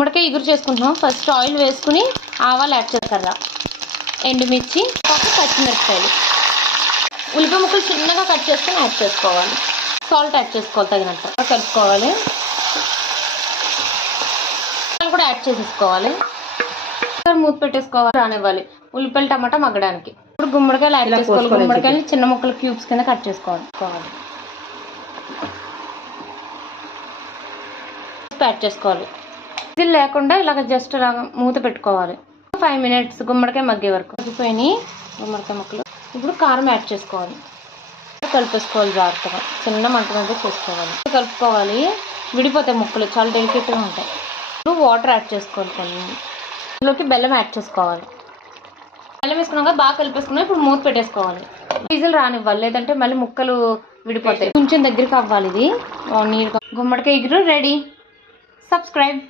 గుమ్మడికాయ ఇగురు చేసుకుంటున్నాం. ఫస్ట్ ఆయిల్ వేసుకుని ఆవాలు యాడ్ చేస్తారా, ఎండుమిర్చి, పచ్చిమిరపకాయలు, ఉల్లిపాయ ముక్కలు చిన్నగా కట్ చేసుకుని యాడ్ చేసుకోవాలి. సాల్ట్ యాడ్ చేసుకోవాలి తగినంత, కలుపుకోవాలి. కూడా యాడ్ చేసేసుకోవాలి. మూత పెట్టేసుకోవాలి, రానివ్వాలి ఉల్లిపాయలు టమాటా మగ్గడానికి. ఇప్పుడు గుమ్మడికాయలు యాడ్ చేసుకోవాలి. గుమ్మడికాయలు చిన్న ముక్కలు క్యూబ్స్ కింద కట్ చేసుకోవాలి. యాడ్ చేసుకోవాలి. ఇది లేకుండా ఇలాగ జస్ట్ ఇలాగ మూత పెట్టుకోవాలి. 5 minutes గుమ్మడికాయ మగ్గే వరకు. మగ్గిపోయినాయి గుమ్మడికాయ ముక్కలు. ఇప్పుడు కారం యాడ్ చేసుకోవాలి. కలిపేసుకోవాలి జాగ్రత్తగా, చిన్న మంట మీద చేసుకోవాలి. కలుపుకోవాలి, విడిపోతాయి ముక్కలు, చాలా డెలికేట్గా ఉంటాయి. ఇప్పుడు వాటర్ యాడ్ చేసుకోవాలి. కొన్ని ఇందులోకి బెల్లం యాడ్ చేసుకోవాలి. బెల్లం వేసుకున్నాక బాగా కలిపేసుకున్నాక ఇప్పుడు మూత పెట్టేసుకోవాలి. విజిల్ రానివ్వాలి, లేదంటే మళ్ళీ ముక్కలు విడిపోతాయి. కొంచెం దగ్గరికి అవ్వాలి. ఇది నీట్గా. గుమ్మడికాయ ఇగురు రెడీ. సబ్స్క్రైబ్.